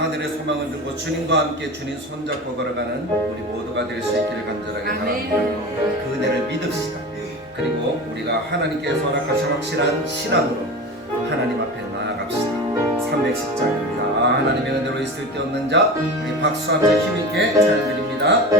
항상 하늘의 소망을 두고 주님과 함께 주님 손잡고 걸어가는 우리 모두가 될 수 있기를 간절하게 바랍니다. 그 은혜를 믿읍시다. 그리고 우리가 하나님께서 허락하신 확실한 신앙으로 하나님 앞에 나아갑시다. 310장입니다. 하나님의 은혜로 있을 데 없는 자, 우리 박수하며 힘있게 찬양드립니다.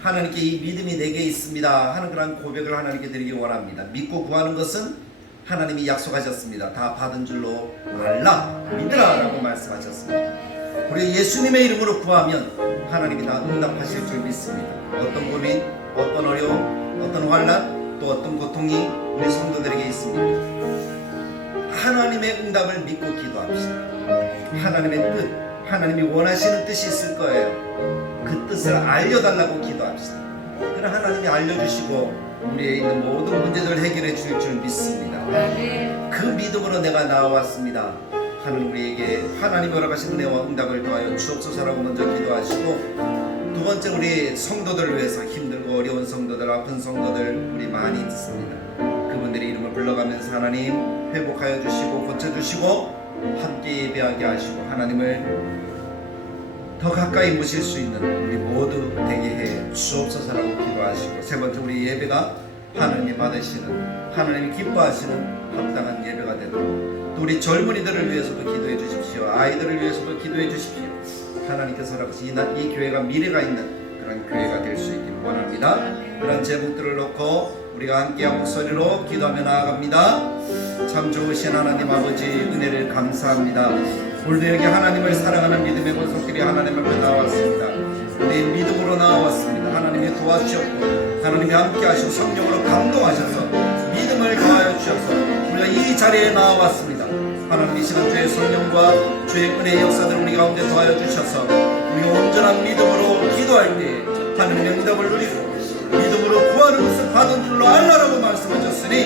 하나님께 이 믿음이 내게 있습니다 하는 그런 고백을 하나님께 드리기 원합니다. 믿고 구하는 것은 하나님이 약속하셨습니다. 다 받은 줄로 알라 믿으라 라고 말씀하셨습니다. 우리 예수님의 이름으로 구하면 하나님이 다 응답하실 줄 믿습니다. 어떤 고민, 어떤 어려움, 어떤 환난, 또 어떤 고통이 우리 성도들에게 있습니다. 하나님의 응답을 믿고 기도합시다. 하나님의 뜻, 하나님이 원하시는 뜻이 있을 거예요. 그 뜻을 알려달라고 기도합시다. 그럼 하나님이 알려주시고 우리에 있는 모든 문제들을 해결해 줄 줄 믿습니다. 그 믿음으로 내가 나와왔습니다. 하나님 우리에게 하나님이 허락하신 은혜와 응답을 더하여 주옵소서라고 먼저 기도하시고, 두 번째 우리 성도들을 위해서 힘들고 어려운 성도들, 아픈 성도들 우리 많이 있습니다. 그분들의 이름을 불러가면서 하나님 회복하여 주시고 고쳐주시고 함께 예배하게 하시고 하나님을 더 가까이 모실 수 있는 우리 모두 되게 해 주옵소서라고 기도하시고, 세 번째 우리 예배가 하나님이 받으시는, 하나님이 기뻐하시는 합당한 예배가 되도록, 또 우리 젊은이들을 위해서도 기도해 주십시오. 아이들을 위해서도 기도해 주십시오. 하나님께서 허락하신 이 교회가 미래가 있는 그런 교회가 될 수 있기를 원합니다. 그런 제목들을 놓고 우리가 함께 한 목소리로 기도하며 나아갑니다. 참 좋으신 하나님 아버지 은혜를 감사합니다. 오늘도 여기 하나님을 사랑하는 믿음의 권속들이 하나님 앞에 나왔습니다. 우리 믿음으로 나왔습니다. 하나님이 도와주셨고 하나님이 함께 하시고 성령으로 감동하셔서 믿음을 더하여 주셔서 우리가 이 자리에 나왔습니다. 하나님 이 시간 주의 성령과 주의 은혜의 역사들을 우리 가운데 더하여 주셔서 우리가 온전한 믿음으로 기도할 때 하나님의 응답을 누리고 믿음으로 구하는 것을 받은 줄로 알라라고 말씀하셨으니,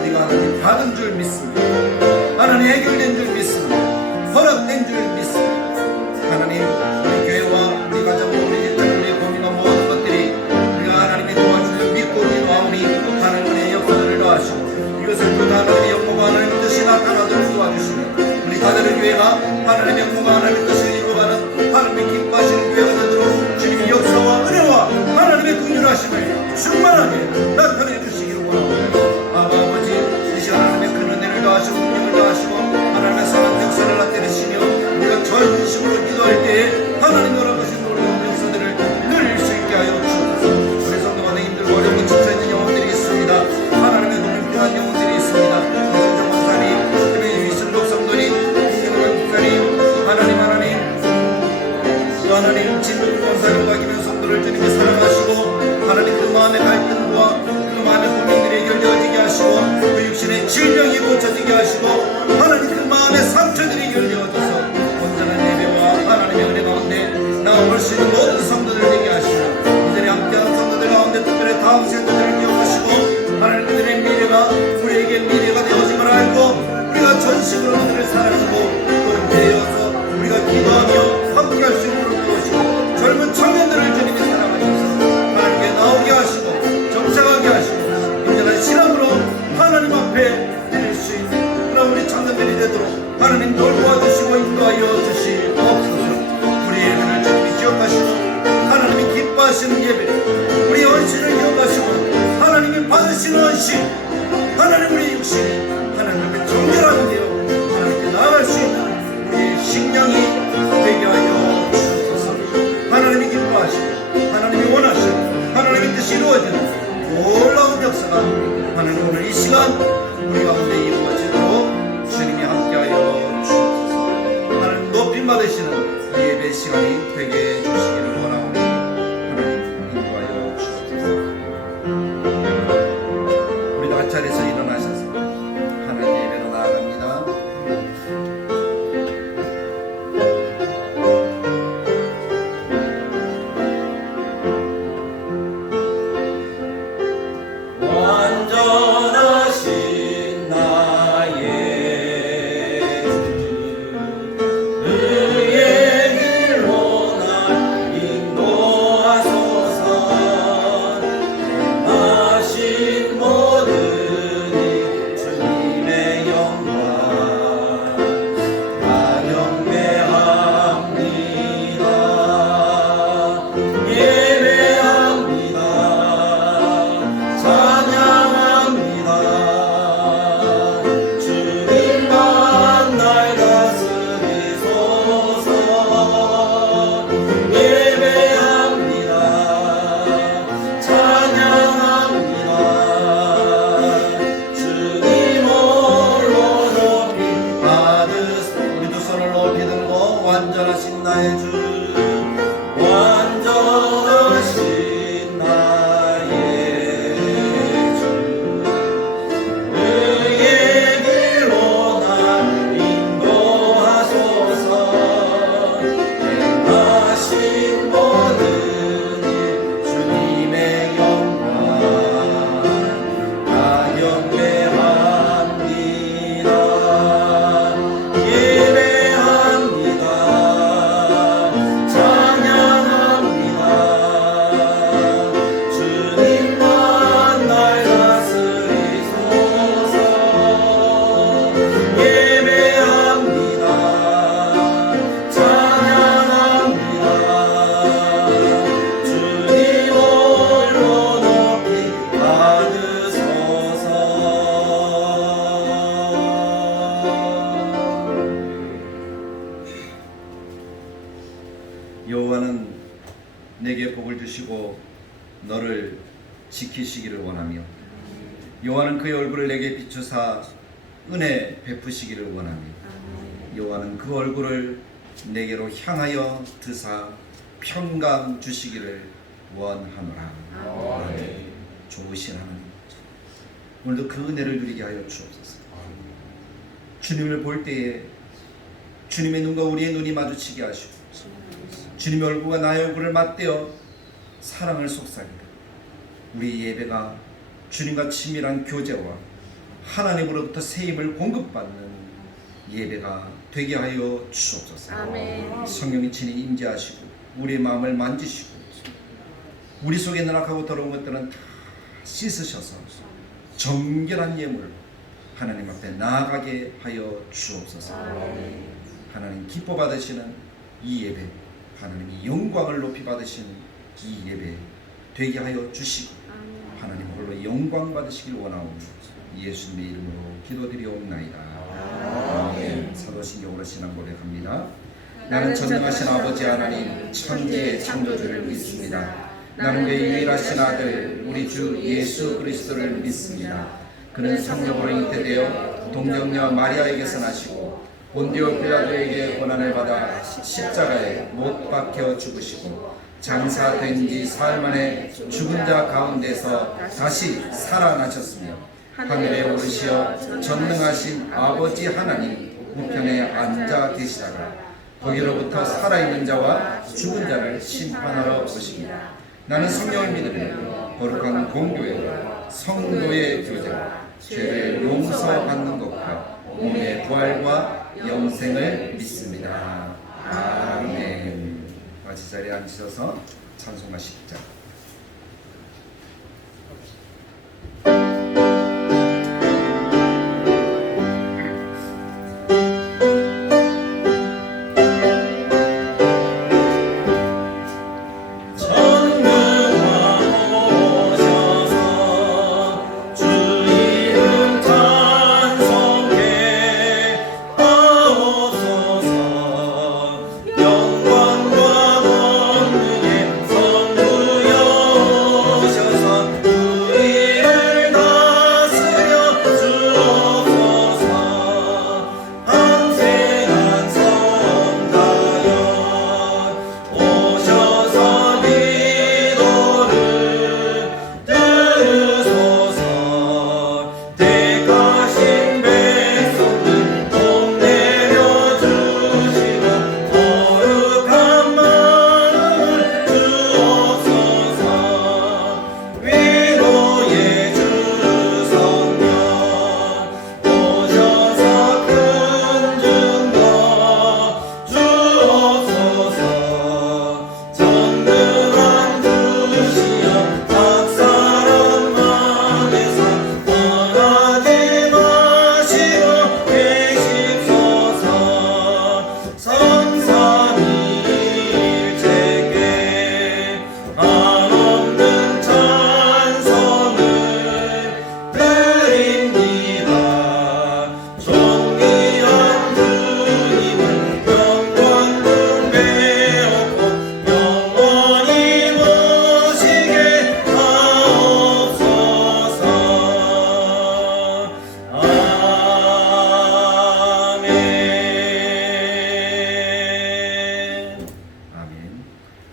우리가 하나님 받은 줄 믿습니다. 하나님 해결된 줄 믿습니다. 허락된 줄 믿습니다. 하나님 우리 교회와 우리 가정과 우리 집단 우리 고민과 모든 것들이 우리가 하나님의 도와주를 믿고 기도하오니 하나님의 역사를 더하시고 이것을 그 하나님의 영광과 하나님의 뜻이 나타나도록 도와주시며 우리 가정의 교회가 하나님의 영광과 하나님의 뜻을 이루어가는 하나님의 기뻐하시는 교회가 되도록 주님의 역사와 은혜와 하나님의 긍휼하심을 충만하게 나타내 주시기를 원합니다. 아버지 이 시간 하나님의 큰 은혜를 더하시고 능력을 더하시고 하나님의 선한 역사를 나타내시며 우리가 전심으로 기도할 때에 하나님 허락하신 놀라운 역사들을 누릴 수 있게 하여 주옵소서. 우리 성도가 힘들고 어렵고 지쳐있는 영혼들이 있습니다. 하나님의 도움이 필요한 영혼들이 있습니다. 이성정 목사님, 김혜희 이순록 성도님, 김영원 목사님, 또 하나님 진동 권사님과 김현 성도를 주님이 사랑하시고 하나님 그 마음의 갈등과 그 마음의 고민들이 해결되어지게 하시고 그 육신의 질병이 고쳐지게 하시고 하나님 그 마음의 상처들이 해결되어져서 온전한 예배와 하나님의 은혜 가운데 나아올 수 있는 모든 성도들 되게 하시고 이 자리에 함께하는 성도들 가운데 특별히 다음 세대들을 기억하시고 하나님 그들의 미래가 우리에게 미래가 되어짐을 알고 우리가 전심으로 그들을 사랑하고 또 되어서 우리가 기도하며 함께할 수 있도록 도와주시고 젊은 청년들을 주님이 사랑하셔서 하나님께 나오게 하시고 정착하게 하시고 인전한 신앙으로 하나님 앞에 드릴 수 있는 그런 우리 청년들이 되도록 하나님 돌보아주시고 인도하여 주시옵소서. 우리 예배를 주님이 기억하시고 하나님이 기뻐하시는 예배 우리 헌신을 기억하시고 하나님이 받으시는 헌신 하나님 우리 육신이 하나님의 정결한 되어 하나님께 나아갈 수 있는 우리의 식량이 되게 하여 주옵소서. 하나님이 기뻐하시고 하나님이 원하시고 하나님의 뜻이 이루어지는 놀라운 역사가 하나님 오늘 이 시간 우리 가운데 이루어지도록 주님이 함께하여 주옵소서. 하나님 높임 받으시는 이 예배 시간이 되게 해주시기를 원하오니 하나님 인도하여 주옵소서. 우리 다 자리에서 일어나셔서 하나님 예배로 나아갑니다. 완전하신 나의 주 완전하신 나의 주 의의 길로 날 인도하소서. 행하신 모든 일 주님의 영광 다 경배합니다. 여호와는 내게 복을 주시고 너를 지키시기를 원하며 여호와는 그의 얼굴을 내게 비추사 은혜 베푸시기를 원하며 여호와는 그 얼굴을 내게로 향하여 드사 평강 주시기를 원하노라. 좋으신 하나님, 오늘도 그 은혜를 누리게 하여 주옵소서. 주님을 볼 때에 주님의 눈과 우리의 눈이 마주치게 하시고 주님의 얼굴과 나의 얼굴을 맞대어 사랑을 속삭이고 우리 예배가 주님과 친밀한 교제와 하나님으로부터 새 힘을 공급받는 예배가 되게 하여 주옵소서. 아멘. 성령이 친히 임재하시고 우리의 마음을 만지시고 우리 속에 있는 악하고 더러운 것들은 다 씻으셔서 정결한 예물 하나님 앞에 나아가게 하여 주옵소서. 하나님 기뻐 받으시는 이 예배, 하나님이 영광을 높이 받으시는 이 예배 되게 하여 주시고 하나님 홀로 영광 받으시길 원하오니 예수님의 이름으로 기도드리옵나이다. 아멘. 사도신경으로 신앙 고백합니다. 나는 전능하신 아버지 하나님 천지의 창조주를 믿습니다. 나는 그의 유일하신 아들 우리 주 예수 그리스도를 믿습니다. 그는 성령으로 잉태되어 동정녀 마리아에게서 나시고 본디오 빌라도에게 고난을 받아 십자가에 못 박혀 죽으시고 장사된 지 사흘 만에 죽은 자 가운데서 다시 살아나셨으며 하늘에 오르시어 전능하신 아버지 하나님 우편에 앉아 계시다가 거기로부터 살아있는 자와 죽은 자를 심판하러 오십니다. 나는 성령을 믿으며 거룩한 공교회와 성도의 교제와 죄를 용서받는 것과 몸의 부활과 영생을 믿습니다. 아멘. 마치 자리에 앉으셔서 찬송가 10장.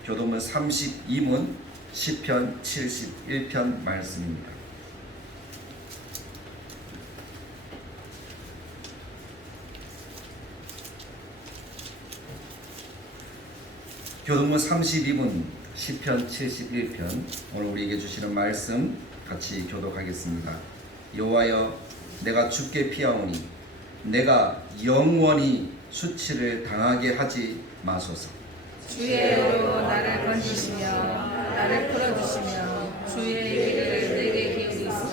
교도문 32문 시편 71편 말씀입니다. 교도문 32문 시편 71편 오늘 우리에게 주시는 말씀 같이 교독하겠습니다. 여호와여 내가 주께 피하오니 내가 영원히 수치를 당하게 하지 마소서. 주의 의로 나를 건지시며 나를 풀어주시며 주의 얘기를 내게 기울이시고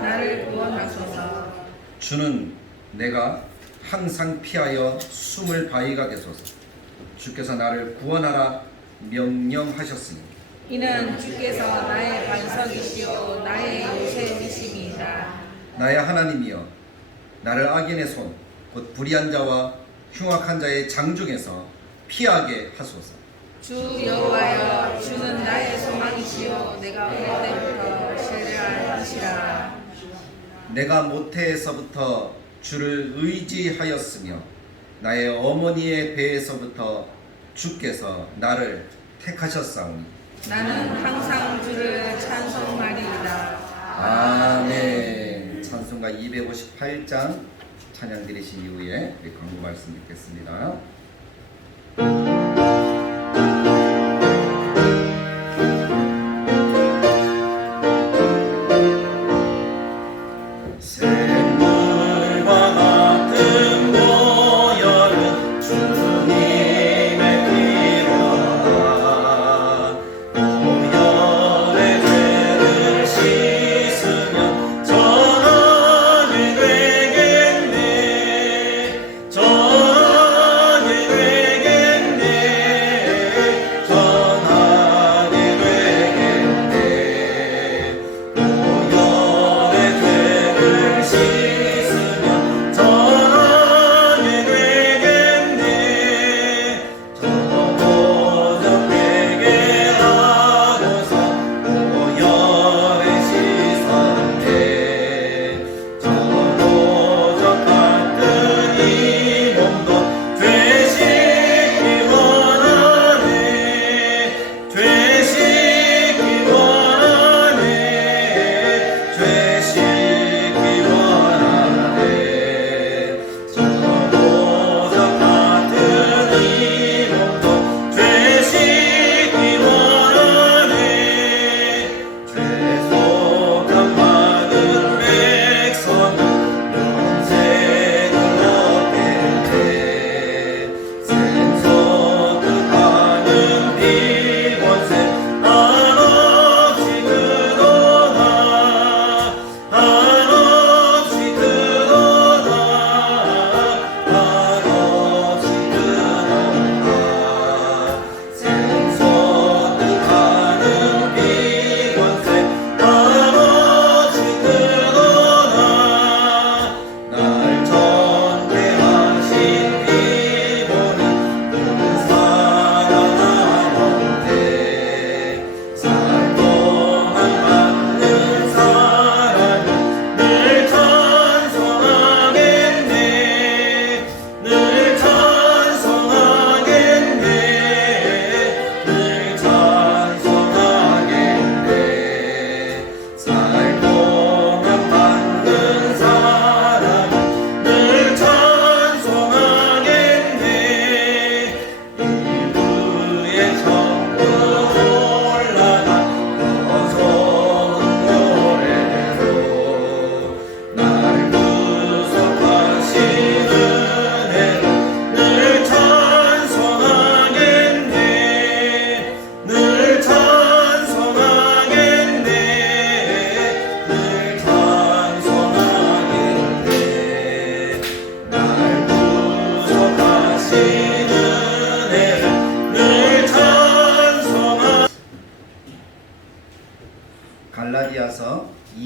나를 구원하소서. 주는 내가 항상 피하여 숨을 바위가 되소서. 주께서 나를 구원하라 명령하셨으니 이는 주께서 나의 반석이시오 나의 요새이심이다. 나의 하나님이여 나를 악인의 손 곧 불의한 자와 흉악한 자의 장중에서 피하게 하소서. 주 여호와여 주는 나의 소망이시오 내가 어릴 때부터 신뢰하시라. 내가 모태에서부터 주를 의지하였으며 나의 어머니의 배에서부터 주께서 나를 택하셨사오니 나는 항상 주를 찬송하리이다. 아멘. 찬송가 258장 찬양 드리신 이후에 우리 광고 말씀 듣겠습니다. 새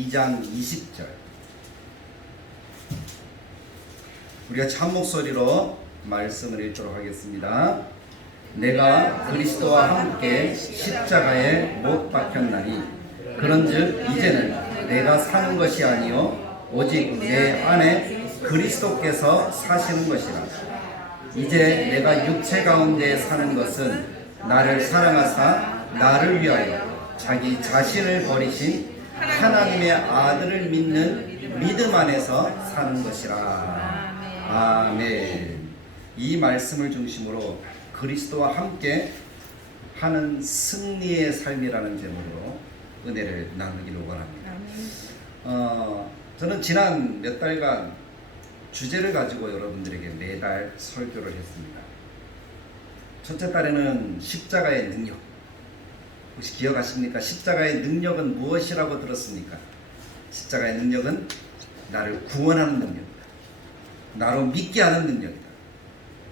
2장 20절. 우리가 참 목소리로 말씀을 읽도록 하겠습니다. 내가 그리스도와 함께 십자가에 못 박혔나니 그런즉 이제는 내가 사는 것이 아니요 오직 내 안에 그리스도께서 사시는 것이라. 이제 내가 육체 가운데 사는 것은 나를 사랑하사 나를 위하여 자기 자신을 버리신 하나님의 아들을 믿는 믿음 안에서 사는 것이라. 아멘. 이 말씀을 중심으로 그리스도와 함께 하는 승리의 삶이라는 제목으로 은혜를 나누기를 원합니다. 저는 지난 몇 달간 주제를 가지고 여러분들에게 매달 설교를 했습니다. 첫째 달에는 십자가의 능력. 혹시 기억하십니까? 십자가의 능력은 무엇이라고 들었습니까? 십자가의 능력은 나를 구원하는 능력이다. 나로 믿게 하는 능력이다.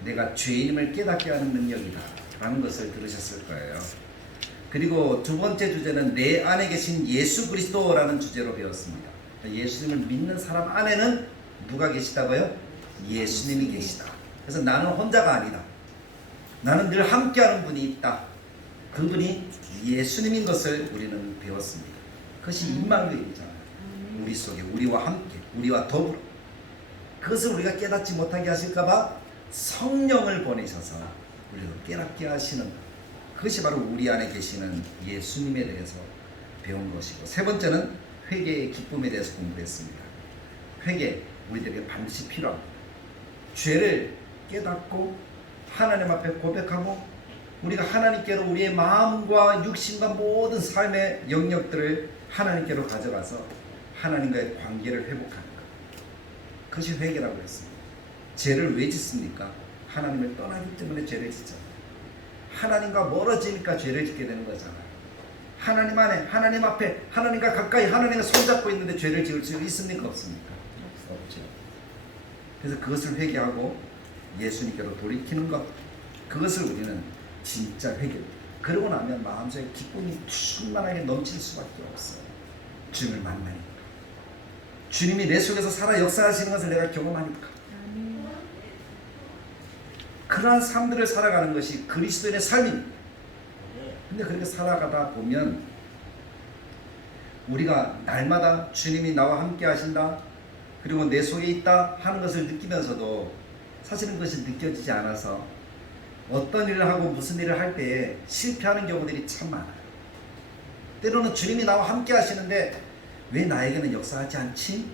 내가 죄인임을 깨닫게 하는 능력이다 라는 것을 들으셨을 거예요. 그리고 두 번째 주제는 내 안에 계신 예수 그리스도라는 주제로 배웠습니다. 예수님을 믿는 사람 안에는 누가 계시다고요? 예수님이 계시다. 그래서 나는 혼자가 아니다. 나는 늘 함께하는 분이 있다. 그분이 예수님인 것을 우리는 배웠습니다. 그것이 임마누엘이잖아요. 우리 속에 우리와 함께 우리와 더불어. 그것을 우리가 깨닫지 못하게 하실까봐 성령을 보내셔서 우리를 깨닫게 하시는 것. 그것이 바로 우리 안에 계시는 예수님에 대해서 배운 것이고, 세 번째는 회개의 기쁨에 대해서 공부했습니다. 회개, 우리들에게 반드시 필요합니다. 죄를 깨닫고 하나님 앞에 고백하고 우리가 하나님께로 우리의 마음과 육신과 모든 삶의 영역들을 하나님께로 가져가서 하나님과의 관계를 회복하는 것. 그것이 회개라고 했습니다. 죄를 왜 짓습니까? 하나님을 떠나기 때문에 죄를 짓잖아요. 하나님과 멀어지니까 죄를 짓게 되는 거잖아요. 하나님 안에, 하나님 앞에, 하나님과 가까이 하나님과 손잡고 있는데 죄를 지을 수 있습니까? 없습니까? 없죠. 그래서 그것을 회개하고 예수님께로 돌이키는 것, 그것을 우리는 진짜 회개. 그러고 나면 마음속에 기쁨이 충만하게 넘칠 수밖에 없어요. 주님을 만나니까. 주님이 내 속에서 살아 역사하시는 것을 내가 경험하니까. 그러한 삶들을 살아가는 것이 그리스도인의 삶입니다. 근데 그렇게 살아가다 보면 우리가 날마다 주님이 나와 함께 하신다, 그리고 내 속에 있다 하는 것을 느끼면서도 사실은 그것이 느껴지지 않아서 어떤 일을 하고 무슨 일을 할 때에 실패하는 경우들이 참 많아요. 때로는 주님이 나와 함께 하시는데 왜 나에게는 역사하지 않지?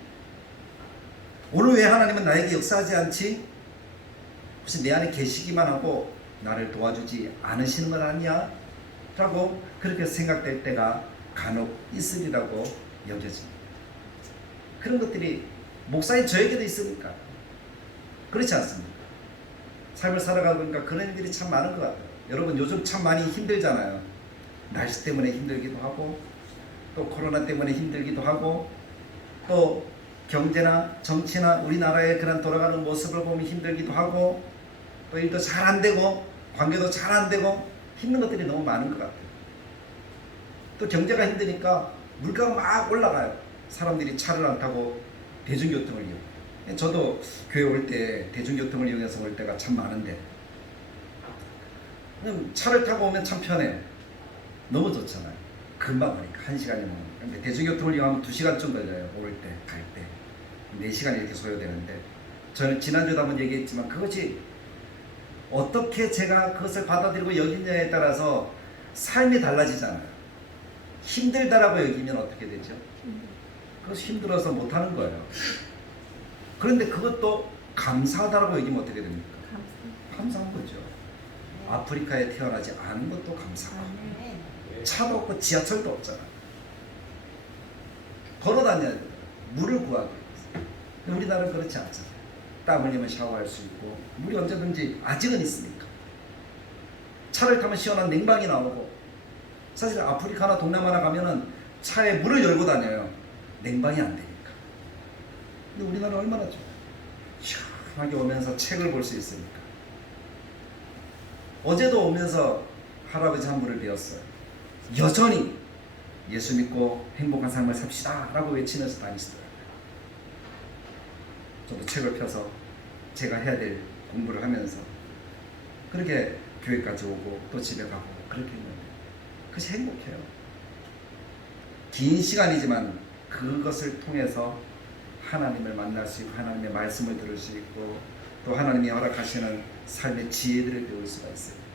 오늘 왜 하나님은 나에게 역사하지 않지? 혹시 내 안에 계시기만 하고 나를 도와주지 않으시는 건 아니야? 라고 그렇게 생각될 때가 간혹 있으리라고 여겨집니다. 그런 것들이 목사인 저에게도 있으니까. 그렇지 않습니까? 삶을 살아가다 보니까 그런 일들이 참 많은 것 같아요. 여러분 요즘 참 많이 힘들잖아요. 날씨 때문에 힘들기도 하고 또 코로나 때문에 힘들기도 하고 또 경제나 정치나 우리나라의 그런 돌아가는 모습을 보면 힘들기도 하고 또 일도 잘 안 되고 관계도 잘 안 되고 힘든 것들이 너무 많은 것 같아요. 또 경제가 힘드니까 물가가 막 올라가요. 사람들이 차를 안 타고 대중교통을 이용해요. 저도 교회 올 때 대중교통을 이용해서 올 때가 참 많은데 차를 타고 오면 참 편해요. 너무 좋잖아요. 금방 오니까 1시간이면. 근데 대중교통을 이용하면 2시간쯤 걸려요. 올 때, 갈 때. 4시간 이렇게 소요되는데, 저는 지난주도 한번 얘기했지만 그것이 어떻게 제가 그것을 받아들이고 여기냐에 따라서 삶이 달라지잖아요. 힘들다라고 여기면 어떻게 되죠? 그것이 힘들어서 못하는 거예요. 그런데 그것도 감사하다라고 여기면 어떻게 됩니까? 감사한 거죠. 아프리카에 태어나지 않은 것도 감사하고, 차도 없고 지하철도 없잖아. 걸어다녀야 돼. 물을 구하기 위해서. 우리나라는 그렇지 않잖아요. 땀 흘리면 샤워할 수 있고 물이 언제든지 아직은 있으니까. 차를 타면 시원한 냉방이 나오고, 사실 아프리카나 동남아나 가면은 차에 물을 열고 다녀요. 냉방이 안 되니까. 근데 우리나라 얼마나 좋아요. 시원하게 오면서 책을 볼 수 있으니까. 어제도 오면서 할아버지 한 분을 배웠어요. 여전히 예수 믿고 행복한 삶을 삽시다 라고 외치면서 다니시더라고요. 저도 책을 펴서 제가 해야 될 공부를 하면서 그렇게 교회까지 오고 또 집에 가고 그렇게 했는데 그것이 행복해요. 긴 시간이지만 그것을 통해서 하나님을 만날 수 있고 하나님의 말씀을 들을 수 있고 또 하나님이 허락하시는 삶의 지혜들을 배울 수가 있습니다.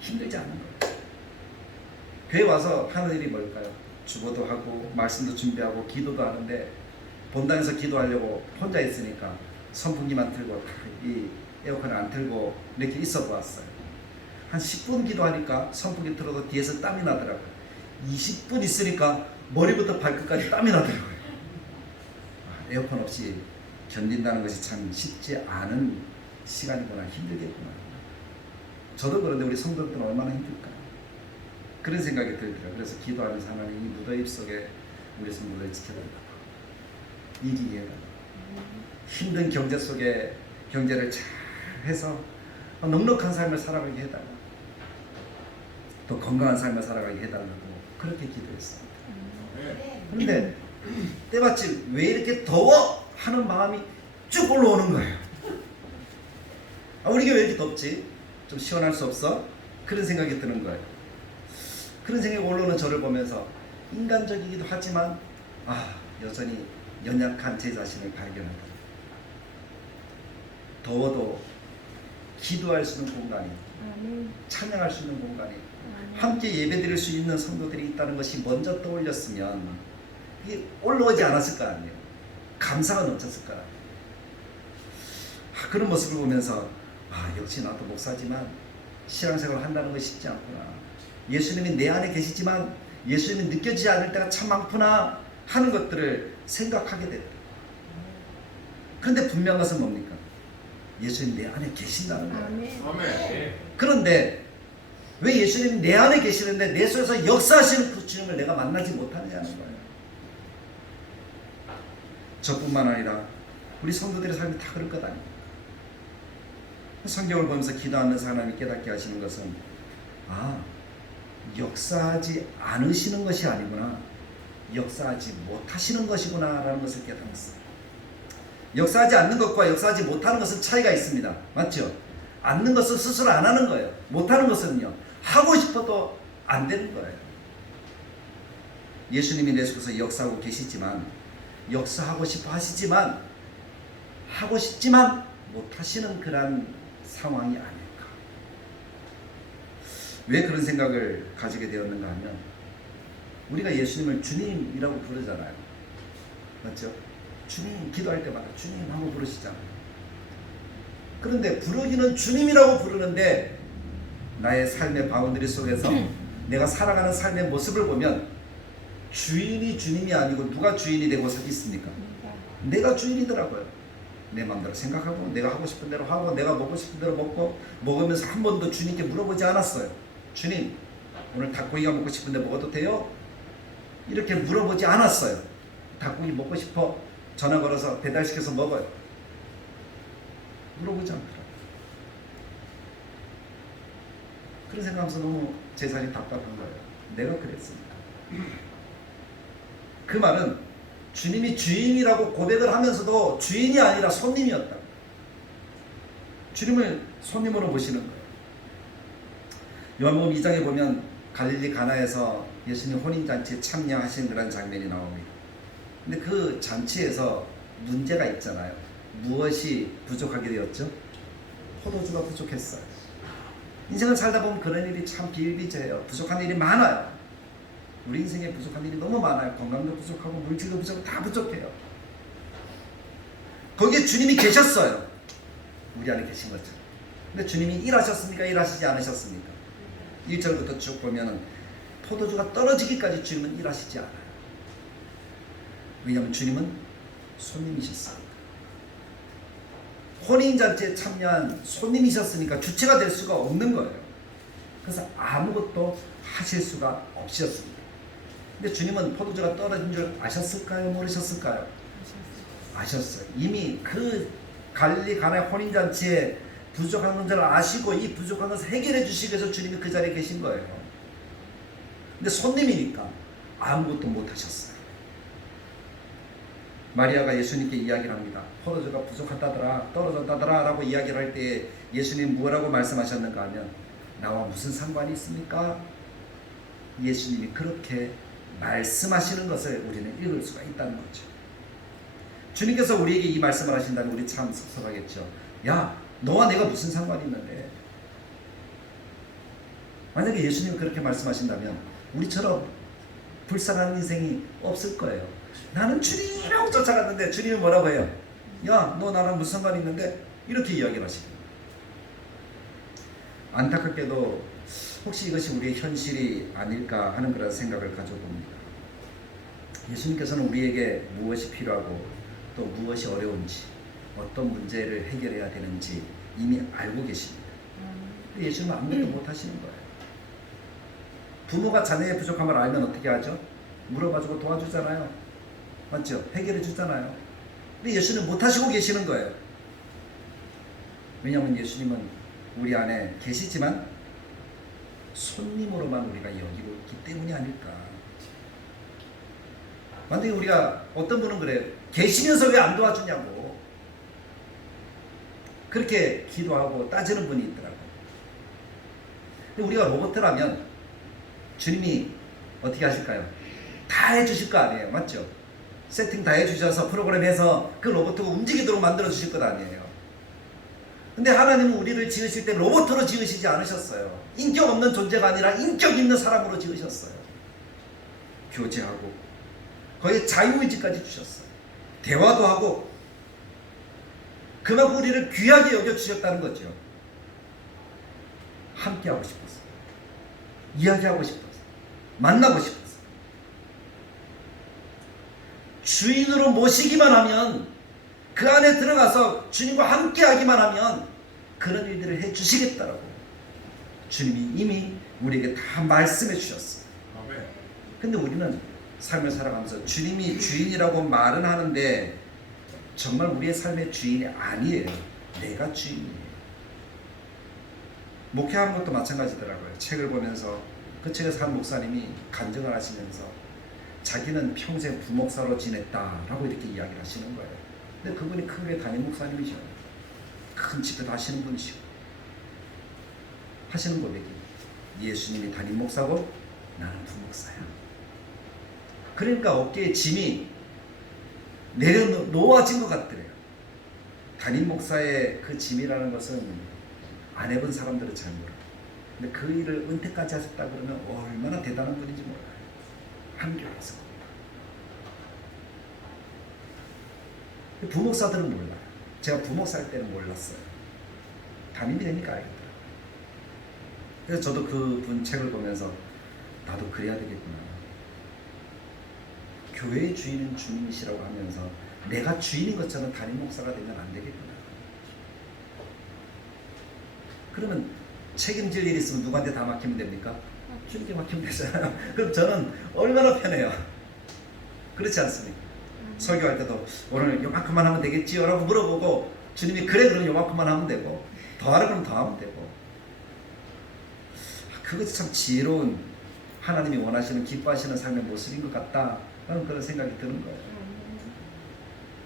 힘들지 않은 거예요. 교회 와서 하는 일이 뭘까요? 주보도 하고 말씀도 준비하고 기도도 하는데 본당에서 기도하려고 혼자 있으니까 선풍기만 틀고 이 에어컨을 안 틀고 이렇게 있어 보았어요. 한 10분 기도하니까 선풍기 틀어도 뒤에서 땀이 나더라고요. 20분 있으니까 머리부터 발끝까지 땀이 나더라고요. 에어컨 없이 견딘다는 것이 참 쉽지 않은 시간이구나, 힘들겠구나. 저도 그런데 우리 성도들은 얼마나 힘들까 그런 생각이 들더라고요. 그래서 기도하면서 하나님 이 무더위 속에 우리 성도들 지켜달라고, 이기게 해달라고, 힘든 경제 속에 경제를 잘 해서 넉넉한 삶을 살아가게 해달라고, 또 건강한 삶을 살아가게 해달라고 그렇게 기도했습니다. 그런데 때마침 왜 이렇게 더워? 하는 마음이 쭉 올라오는 거예요. 우리 교회 왜 이렇게 덥지? 좀 시원할 수 없어? 그런 생각이 드는 거예요. 그런 생각이 올라오는 저를 보면서 인간적이기도 하지만 여전히 연약한 제 자신을 발견한다. 더워도 기도할 수 있는 공간이, 찬양할 수 있는 공간이, 함께 예배드릴 수 있는 성도들이 있다는 것이 먼저 떠올렸으면 이게 올라오지 않았을 거 아니에요. 감사가 넘쳤을 거라. 그런 모습을 보면서 역시 나도 목사지만 신앙생활을 한다는 것이 쉽지 않구나. 예수님이 내 안에 계시지만 예수님이 느껴지지 않을 때가 참 많구나 하는 것들을 생각하게 되더라고요. 그런데 분명한 것은 뭡니까? 예수님 내 안에 계신다는 거예요. 아멘. 그런데 왜 예수님이 내 안에 계시는데 내 속에서 역사하시는 그 주님을 내가 만나지 못하느냐는 거예요. 저뿐만 아니라 우리 성도들의 삶이 다 그럴 것 아닙니까? 성경을 보면서 기도하면서 하나님이 깨닫게 하시는 것은 역사하지 않으시는 것이 아니구나, 역사하지 못하시는 것이구나 라는 것을 깨닫았어요. 역사하지 않는 것과 역사하지 못하는 것은 차이가 있습니다. 맞죠? 않는 것은 스스로 안 하는 거예요. 못하는 것은요, 하고 싶어도 안 되는 거예요. 예수님이 내 속에서 역사하고 계시지만, 역사하고 싶어 하시지만, 하고 싶지만 못하시는 그런 상황이 아닐까. 왜 그런 생각을 가지게 되었는가 하면, 우리가 예수님을 주님이라고 부르잖아요. 맞죠? 주님, 기도할 때마다 주님 하고 부르시잖아요. 그런데 부르기는 주님이라고 부르는데 나의 삶의 바운더리 속에서 내가 살아가는 삶의 모습을 보면 주인이 주님이 아니고 누가 주인이 되고 있습니까? 내가 주인이더라고요. 내 마음대로 생각하고 내가 하고 싶은 대로 하고 내가 먹고 싶은 대로 먹고, 먹으면서 한 번도 주님께 물어보지 않았어요. 주님, 오늘 닭고기가 먹고 싶은데 먹어도 돼요? 이렇게 물어보지 않았어요. 닭고기 먹고 싶어, 전화 걸어서 배달시켜서 먹어요. 물어보지 않더라고요. 그런 생각하면서 너무 제 삶이 답답한 거예요. 내가 그랬습니다. 그 말은 주님이 주인이라고 고백을 하면서도 주인이 아니라 손님이었다. 주님을 손님으로 보시는 거예요. 요한복음 2장에 보면 갈릴리 가나에서 예수님 혼인잔치에 참여하신 그런 장면이 나옵니다. 근데 그 잔치에서 문제가 있잖아요. 무엇이 부족하게 되었죠? 포도주가 부족했어요. 인생을 살다 보면 그런 일이 참 비일비재해요. 부족한 일이 많아요. 우리 인생에 부족한 일이 너무 많아요. 건강도 부족하고 물질도 부족하고 다 부족해요. 거기에 주님이 계셨어요. 우리 안에 계신 것처럼. 근데 주님이 일하셨습니까? 일하시지 않으셨습니까? 1절부터 쭉 보면은 포도주가 떨어지기까지 주님은 일하시지 않아요. 왜냐하면 주님은 손님이셨어요. 혼인잔치에 참여한 손님이셨으니까 주체가 될 수가 없는 거예요. 그래서 아무것도 하실 수가 없으셨습니다. 근데 주님은 포도주가 떨어진 줄 아셨을까요? 모르셨을까요? 아셨어요. 이미 그 갈릴리 가나의 혼인잔치에 부족한 것을 아시고 이 부족한 것을 해결해 주시기 위해서 주님이 그 자리에 계신 거예요. 근데 손님이니까 아무것도 못하셨어요. 마리아가 예수님께 이야기를 합니다. 포도주가 부족하다더라, 떨어졌다더라 라고 이야기를 할 때 예수님 뭐라고 말씀하셨는가 하면 나와 무슨 상관이 있습니까? 예수님이 그렇게 말씀하시는 것을 우리는 읽을 수가 있다는 거죠. 주님께서 우리에게 이 말씀을 하신다면 우리 참 섭섭하겠죠. 야, 너와 내가 무슨 상관이 있는데? 만약에 예수님이 그렇게 말씀하신다면 우리처럼 불쌍한 인생이 없을 거예요. 나는 주님이라고 쫓아갔는데 주님이 뭐라고 해요? 야, 너 나랑 무슨 상관이 있는데? 이렇게 이야기를 하십니다. 안타깝게도 혹시 이것이 우리의 현실이 아닐까 하는 그런 생각을 가져봅니다. 예수님께서는 우리에게 무엇이 필요하고 또 무엇이 어려운지 어떤 문제를 해결해야 되는지 이미 알고 계십니다. 근데 예수님은 아무것도 못하시는 거예요. 부모가 자녀의 부족함을 알면 어떻게 하죠? 물어봐주고 도와주잖아요. 맞죠? 해결해 주잖아요. 근데 예수님은 못하시고 계시는 거예요. 왜냐하면 예수님은 우리 안에 계시지만 손님으로만 우리가 여기고 있기 때문이 아닐까. 만약에 우리가 어떤 분은 그래요. 계시면서 왜 안 도와주냐고 그렇게 기도하고 따지는 분이 있더라고요. 근데 우리가 로봇이라면 주님이 어떻게 하실까요? 다 해주실 거 아니에요. 맞죠? 세팅 다 해주셔서 프로그램해서 그 로봇을 움직이도록 만들어 주실 것 아니에요. 근데 하나님은 우리를 지으실 때 로봇으로 지으시지 않으셨어요. 인격 없는 존재가 아니라 인격 있는 사람으로 지으셨어요. 교제하고 거의 자유의지까지 주셨어요. 대화도 하고 그만큼 우리를 귀하게 여겨주셨다는 거죠. 함께하고 싶었어요. 이야기하고 싶었어요. 만나고 싶었어요. 주인으로 모시기만 하면 그 안에 들어가서 주님과 함께하기만 하면 그런 일들을 해주시겠다라고 주님이 이미 우리에게 다 말씀해 주셨어요. 근데 우리는 삶을 살아가면서 주님이 주인이라고 말은 하는데 정말 우리의 삶의 주인이 아니에요. 내가 주인이에요. 목회하는 것도 마찬가지더라고요. 책을 보면서 그 책에서 한 목사님이 간증을 하시면서 자기는 평생 부목사로 지냈다라고 이렇게 이야기를 하시는 거예요. 근데 그분이 큰 교회 담임 목사님이죠. 큰 집회도 하시는 분이시고 하시는 고백이 예수님이 담임 목사고 나는 부목사야. 그러니까 어깨에 짐이 내려놓아진 것 같더래요. 담임 목사의 그 짐이라는 것은 안 해본 사람들은 잘 몰라요. 근데 그 일을 은퇴까지 하셨다 그러면 얼마나 대단한 분인지 몰라요. 한교라서. 부목사들은 몰라요. 제가 부목사 할 때는 몰랐어요. 담임이 되니까 알겠더라고요. 그래서 저도 그분 책을 보면서 나도 그래야 되겠구나. 교회의 주인은 주님이시라고 하면서 내가 주인인 것처럼 담임 목사가 되면 안 되겠구나. 그러면 책임질 일이 있으면 누구한테 다 맡기면 됩니까? 주님께 맡기면 되잖아요. 그럼 저는 얼마나 편해요. 그렇지 않습니까? 설교할 때도 오늘 요만큼만 하면 되겠지요? 라고 물어보고 주님이 그래 그럼 요만큼만 하면 되고 더 하라 그러면 더 하면 되고 그것이 참 지혜로운 하나님이 원하시는 기뻐하시는 삶의 모습인 것 같다 라는 그런 생각이 드는 거예요.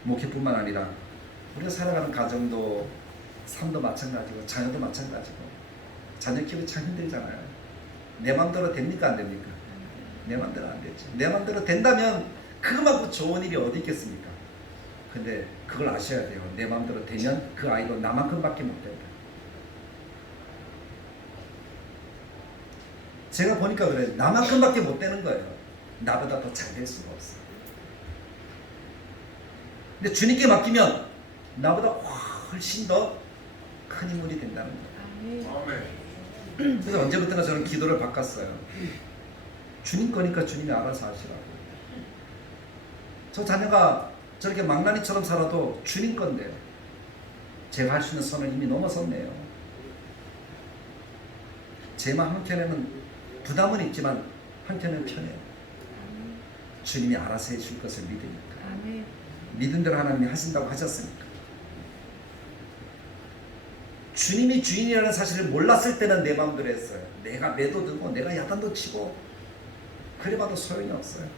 목회뿐만 아니라 우리가 살아가는 가정도 삶도 마찬가지고 자녀도 마찬가지고 자녀 키우기 참 힘들잖아요. 내 맘대로 됩니까 안 됩니까? 내 맘대로 안 되죠. 내 맘대로 된다면 그만큼 좋은 일이 어디 있겠습니까? 근데 그걸 아셔야 돼요. 내 맘대로 되면 그 아이도 나만큼밖에 못 된다. 제가 보니까 그래요. 나만큼밖에 못 되는 거예요. 나보다 더 잘 될 수가 없어요. 근데 주님께 맡기면 나보다 훨씬 더 큰 인물이 된다는 거예요. 그래서 언제부터나 저는 기도를 바꿨어요. 주님 거니까 주님이 알아서 하시라고. 저 자녀가 저렇게 망나니처럼 살아도 주님 건데요. 제가 할 수 있는 선을 이미 넘어섰네요. 제 마음 한켠에는 부담은 있지만 한켠에는 편해요. 주님이 알아서 해줄 것을 믿으니까. 믿은 대로 하나님이 하신다고 하셨으니까. 주님이 주인이라는 사실을 몰랐을 때는 내 마음대로 했어요. 내가 매도 들고 내가 야단도 치고 그래봐도 소용이 없어요.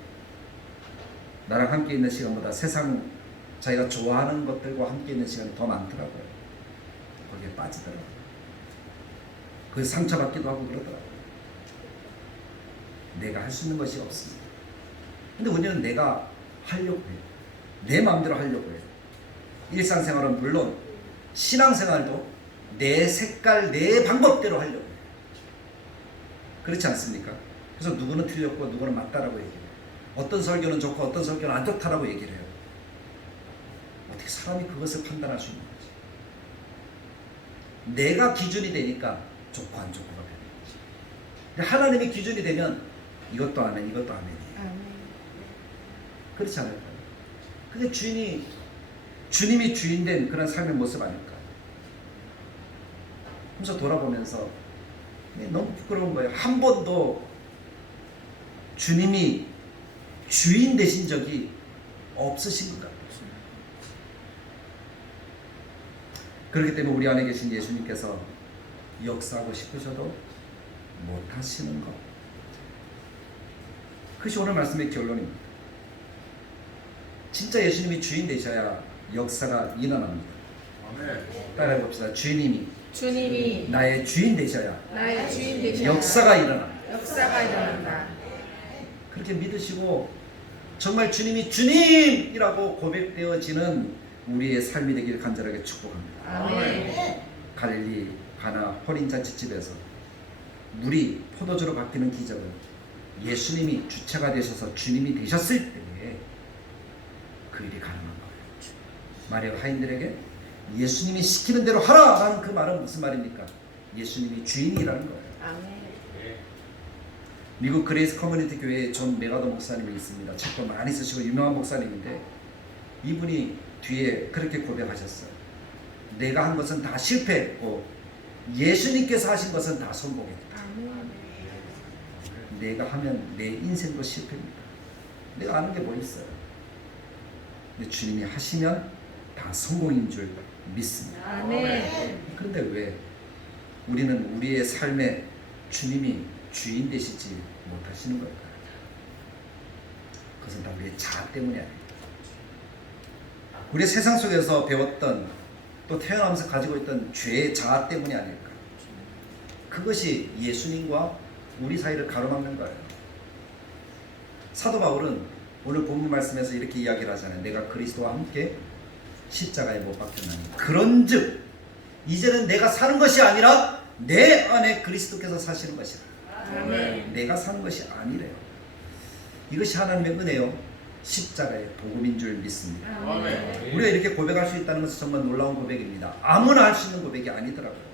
나랑 함께 있는 시간보다 세상 자기가 좋아하는 것들과 함께 있는 시간이 더 많더라고요. 거기에 빠지더라고요. 그 상처받기도 하고 그러더라고요. 내가 할 수 있는 것이 없습니다. 근데 우리는 내가 하려고 해요. 내 마음대로 하려고 해요. 일상생활은 물론 신앙생활도 내 색깔, 내 방법대로 하려고 해요. 그렇지 않습니까? 그래서 누구는 틀렸고 누구는 맞다라고 얘기해요. 어떤 설교는 좋고 어떤 설교는 안 좋다라고 얘기를 해요. 어떻게 사람이 그것을 판단할 수 있는 거지? 내가 기준이 되니까 좋고 안 좋고가 되는 거지. 근데 하나님이 기준이 되면 이것도 아멘, 이것도 아멘이에요. 그렇지 않을까요? 그게 주님이 주인된 그런 삶의 모습 아닐까? 그래서 돌아보면서 너무 부끄러운 거예요. 한 번도 주님이 주인 되신 적이 없으신 것 같아요. 그렇기 때문에 우리 안에 계신 예수님께서 역사하고 싶으셔도 못하시는 것. 그것이 오늘 말씀의 결론입니다. 진짜 예수님이 주인 되셔야 역사가 일어납니다. 따라해 봅시다. 주님이 나의 주인 되셔야 역사가 일어납니다. 역사가 일어난다. 그렇게 믿으시고 정말 주님이 주님이라고 고백되어지는 우리의 삶이 되길 간절하게 축복합니다. 아멘. 갈릴리 가나 호린 잔치집에서 물이 포도주로 바뀌는 기적은 예수님이 주체가 되셔서 주님이 되셨을 때에 그 일이 가능한 거예요. 마리아가 하인들에게 예수님이 시키는 대로 하라라는 그 말은 무슨 말입니까? 예수님이 주인이라는 거예요. 아멘. 미국 그레이스 커뮤니티 교회에 존 메가더 목사님이 있습니다. 책도 많이 쓰시고 유명한 목사님인데 이분이 뒤에 그렇게 고백하셨어요. 내가 한 것은 다 실패했고 예수님께서 하신 것은 다 성공했다. 내가 하면 내 인생도 실패입니다. 내가 아는 게 뭐 있어요? 근데 주님이 하시면 다 성공인 줄 믿습니다. 아멘. 그런데 왜 우리는 우리의 삶에 주님이 주인 되시지 못하시는 걸까요? 그것은 다 우리의 자아 때문이 아닙니다. 우리 세상 속에서 배웠던 또 태어나면서 가지고 있던 죄의 자아 때문이 아닐까? 그것이 예수님과 우리 사이를 가로막는 거예요. 사도 바울은 오늘 본문 말씀에서 이렇게 이야기를 하잖아요. 내가 그리스도와 함께 십자가에 못 박혔나니 그런즉 이제는 내가 사는 것이 아니라 내 안에 그리스도께서 사시는 것이라. 아멘. 내가 사는 것이 아니래요. 이것이 하나님의 은혜요. 십자가의 복음인 줄 믿습니다. 아멘. 우리가 이렇게 고백할 수 있다는 것은 정말 놀라운 고백입니다. 아무나 할 수 있는 고백이 아니더라고요.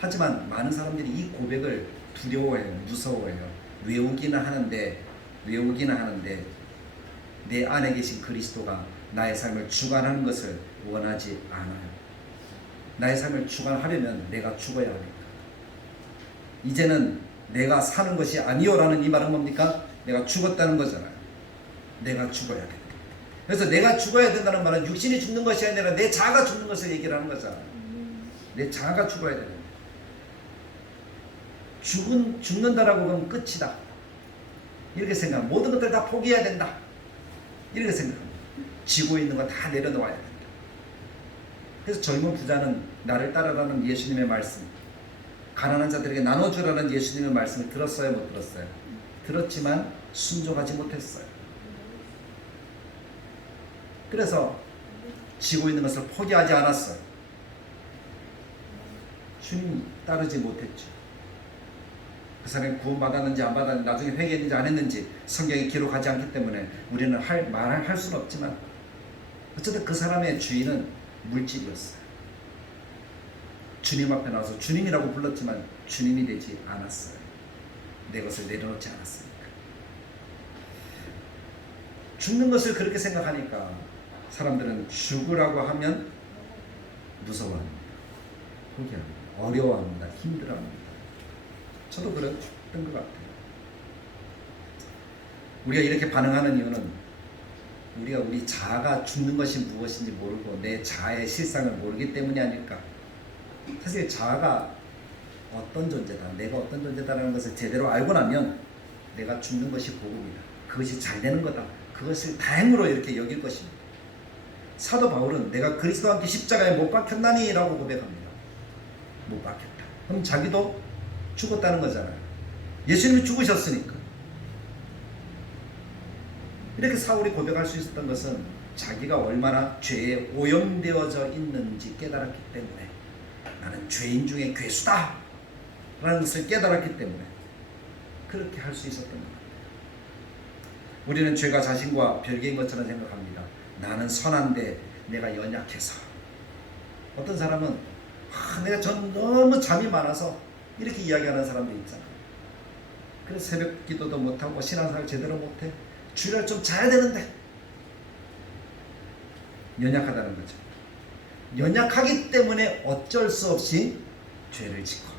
하지만 많은 사람들이 이 고백을 두려워해요. 무서워해요. 외우기는 하는데 내 안에 계신 그리스도가 나의 삶을 주관하는 것을 원하지 않아요. 나의 삶을 주관하려면 내가 죽어야 합니다. 이제는 내가 사는 것이 아니요라는 이 말은 뭡니까? 내가 죽었다는 거잖아요. 내가 죽어야 돼. 그래서 내가 죽어야 된다는 말은 육신이 죽는 것이 아니라 내 자아가 죽는 것을 얘기를 하는 거잖아요. 내 자아가 죽어야 되는 거예요. 죽는다라고 하면 끝이다. 이렇게 생각합니다. 모든 것들 다 포기해야 된다. 이렇게 생각합니다. 쥐고 있는 거 다 내려놓아야 된다. 그래서 젊은 부자는 나를 따르라는 예수님의 말씀, 가난한 자들에게 나눠주라는 예수님의 말씀을 들었어요? 못 들었어요? 들었지만 순종하지 못했어요. 그래서 지고 있는 것을 포기하지 않았어요. 주님 따르지 못했죠. 그 사람이 구원받았는지 안 받았는지 나중에 회개했는지 안 했는지 성경에 기록하지 않기 때문에 우리는 말할 수는 없지만 어쨌든 그 사람의 주인은 물질이었어요. 주님 앞에 나와서 주님이라고 불렀지만 주님이 되지 않았어요. 내 것을 내려놓지 않았으니까. 죽는 것을 그렇게 생각하니까 사람들은 죽으라고 하면 무서워합니다. 포기합니다. 어려워합니다. 힘들어합니다. 저도 그랬던 것 같아요. 우리가 이렇게 반응하는 이유는 우리가 우리 자아가 죽는 것이 무엇인지 모르고 내 자아의 실상을 모르기 때문이 아닐까. 사실 자아가 어떤 존재다, 내가 어떤 존재다라는 것을 제대로 알고 나면 내가 죽는 것이 복음이다. 그것이 잘 되는 거다. 그것을 다행으로 이렇게 여길 것입니다. 사도 바울은 내가 그리스도와 함께 십자가에 못 박혔나니 라고 고백합니다. 못 박혔다. 그럼 자기도 죽었다는 거잖아요. 예수님이 죽으셨으니까. 이렇게 사울이 고백할 수 있었던 것은 자기가 얼마나 죄에 오염되어져 있는지 깨달았기 때문에, 나는 죄인 중에 괴수다 라는 것을 깨달았기 때문에 그렇게 할 수 있었던 겁니다. 우리는 죄가 자신과 별개인 것처럼 생각합니다. 나는 선한데 내가 연약해서. 어떤 사람은 내가 너무 잠이 많아서 이렇게 이야기하는 사람도 있잖아요. 그래서 새벽 기도도 못하고 신앙생활 제대로 못해. 주일날 좀 자야 되는데. 연약하다는 거죠. 연약하기 때문에 어쩔 수 없이 죄를 짓고,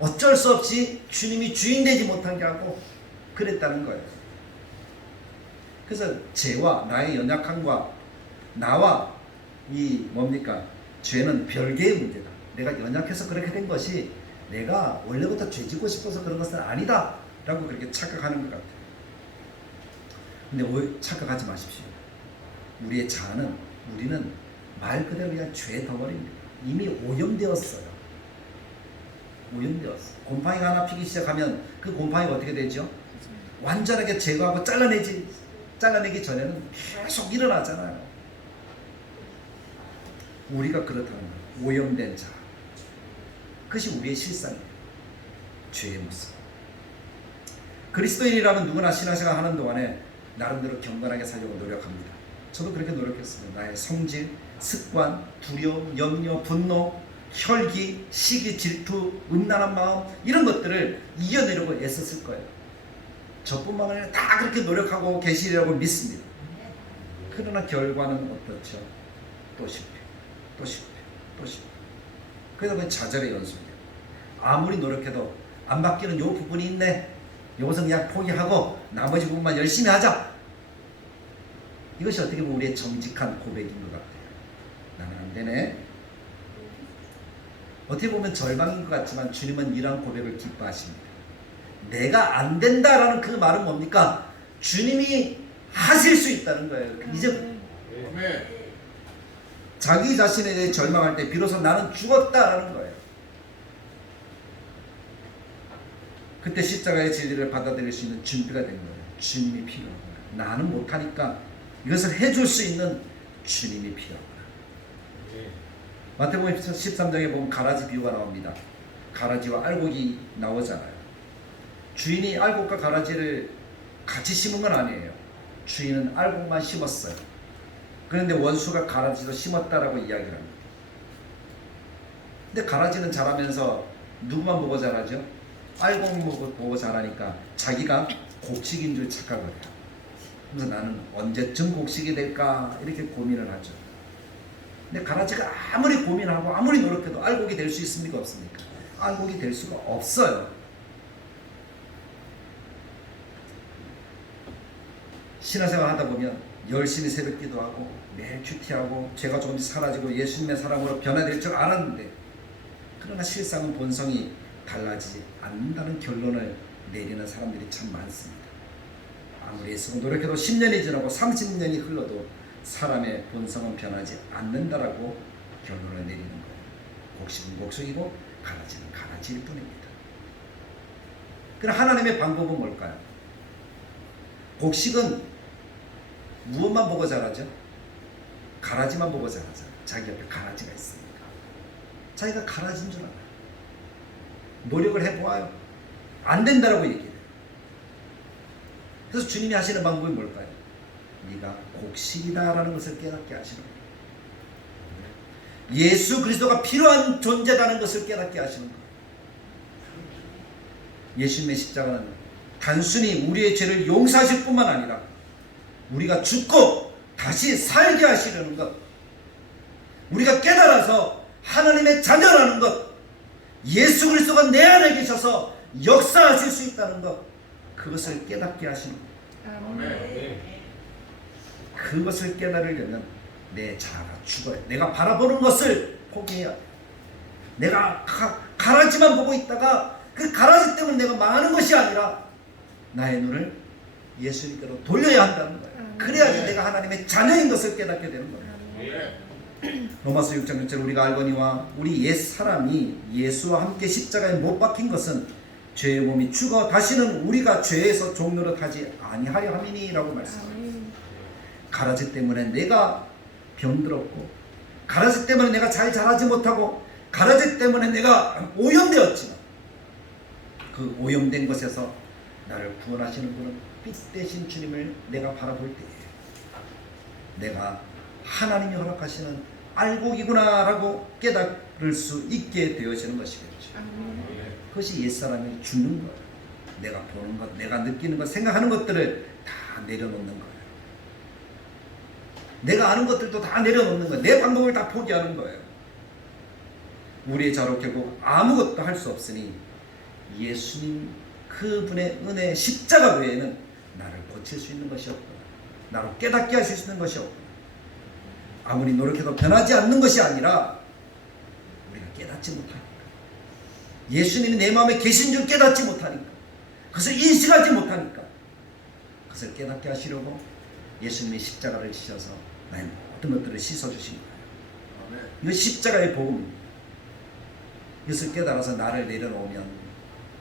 어쩔 수 없이 주님이 주인 되지 못하게 하고 그랬다는 거예요. 그래서 죄와 나의 연약함과 나와 이 뭡니까? 죄는 별개의 문제다. 내가 연약해서 그렇게 된 것이 내가 원래부터 죄 짓고 싶어서 그런 것은 아니다 라고 그렇게 착각하는 것 같아요. 근데 착각하지 마십시오. 우리의 자아는, 우리는 말 그대로 그냥 죄 덩어리입니다. 이미 오염되었어요. 오염되었어. 곰팡이가 하나 피기 시작하면 그 곰팡이가 어떻게 되죠? 완전하게 제거하고 잘라내기 전에는 계속 일어나잖아요. 우리가 그렇다는 거예요. 오염된 자. 그것이 우리의 실상이에요. 죄의 모습. 그리스도인이라면 누구나 신앙생활 하는 동안에 나름대로 경건하게 살려고 노력합니다. 저도 그렇게 노력했습니다. 나의 성질, 습관, 두려움, 염려, 분노, 혈기, 시기, 질투, 음란한 마음, 이런 것들을 이겨내려고 애썼을 거예요. 저뿐만 아니라 다 그렇게 노력하고 계시리라고 믿습니다. 그러나 결과는 어떻죠? 또 실패, 또 실패, 또 실패. 그래서 그건 좌절의 연속이에요. 아무리 노력해도 안 바뀌는 요 부분이 있네. 요것은 그냥 포기하고 나머지 부분만 열심히 하자. 이것이 어떻게 보면 우리의 정직한 고백인 것 같아요. 나는 안 되네. 어떻게 보면 절망인 것 같지만 주님은 이러한 고백을 기뻐하십니다. 내가 안 된다라는 그 말은 뭡니까? 주님이 하실 수 있다는 거예요. 이제 자기 자신에 대해 절망할 때 비로소 나는 죽었다라는 거예요. 그때 십자가의 진리를 받아들일 수 있는 준비가 된 거예요. 주님이 필요하구나. 나는 못하니까 이것을 해줄 수 있는 주님이 필요하구나. 마태복음 13장에 보면 가라지 비유가 나옵니다. 가라지와 알곡이 나오잖아요. 주인이 알곡과 가라지를 같이 심은 건 아니에요. 주인은 알곡만 심었어요. 그런데 원수가 가라지도 심었다라고 이야기를 합니다. 근데 가라지는 자라면서 누구만 보고 자라죠? 알곡 보고 자라니까 자기가 곡식인 줄 착각을 해요. 그래서 나는 언제쯤 곡식이 될까 이렇게 고민을 하죠. 근데 가라지가 아무리 고민하고 아무리 노력해도 알곡이 될 수 있습니까? 없습니까? 알곡이 될 수가 없어요. 신앙생활 하다 보면 열심히 새벽 기도하고 매일 큐티하고 죄가 조금씩 사라지고 예수님의 사람으로 변화될 줄 알았는데, 그러나 실상은 본성이 달라지지 않는다는 결론을 내리는 사람들이 참 많습니다. 아무리 애쓰고 노력해도 10년이 지나고 30년이 흘러도 사람의 본성은 변하지 않는다라고 결론을 내리는 거예요. 곡식은 곡식이고 가라지는 가라지일 뿐입니다. 그럼 하나님의 방법은 뭘까요? 곡식은 무엇만 보고 자라죠? 가라지만 보고 자라죠. 자기 옆에 가라지가 있으니까. 자기가 가라지인 줄 알아요. 노력을 해보아요. 안 된다라고 얘기해요. 그래서 주님이 하시는 방법이 뭘까요? 네가 곡식이다라는 것을 깨닫게 하시는 거예요. 예수 그리스도가 필요한 존재다는 것을 깨닫게 하시는 거예요. 예수님의 십자가는 단순히 우리의 죄를 용서하실 뿐만 아니라 우리가 죽고 다시 살게 하시려는 것, 우리가 깨달아서 하나님의 자녀라는 것, 예수 그리스도가 내 안에 계셔서 역사하실 수 있다는 것, 그것을 깨닫게 하시는 것. 아멘. 그것을 깨달으려면 내 자아가 죽어야, 내가 바라보는 것을 포기해야 돼. 내가 가라지만 보고 있다가 그 가라지 때문에 내가 망하는 것이 아니라 나의 눈을 예수님께로 돌려야 한다는 거예요. 그래야지 내가 하나님의 자녀인 것을 깨닫게 되는 거예요. 로마서 6장 6절 우리가 알거니와 우리 옛 사람이 예수와 함께 십자가에 못 박힌 것은 죄의 몸이 죽어 다시는 우리가 죄에서 종노릇하지 아니하려 함이니라고 말씀합니다. 가라지 때문에 내가 병들었고, 가라지 때문에 내가 잘 자라지 못하고, 가라지 때문에 내가 오염되었지만 그 오염된 것에서 나를 구원하시는 분은 빛 대신 주님을 내가 바라볼 때에 내가 하나님이 허락하시는 알곡이구나 라고 깨달을 수 있게 되어지는 것이겠죠. 그것이 옛사람이 죽는 거예요. 내가 보는 것, 내가 느끼는 것, 생각하는 것들을 다 내려놓는 거예요. 내가 아는 것들도 다 내려놓는 거예요. 내 방법을 다 포기하는 거예요. 우리의 자로 결국 아무것도 할 수 없으니 예수님 그분의 은혜 십자가 외에는 나를 고칠 수 있는 것이 없구나, 나를 깨닫게 하실 수 있는 것이 없구나. 아무리 노력해도 변하지 않는 것이 아니라 우리가 깨닫지 못하니까, 예수님이 내 마음에 계신 줄 깨닫지 못하니까, 그것을 인식하지 못하니까, 그것을 깨닫게 하시려고 예수님이 십자가를 지셔서 나의 모든 것들을 씻어주신 거예요. 이거 십자가의 복음입니다. 이것을 깨달아서 나를 내려놓으면,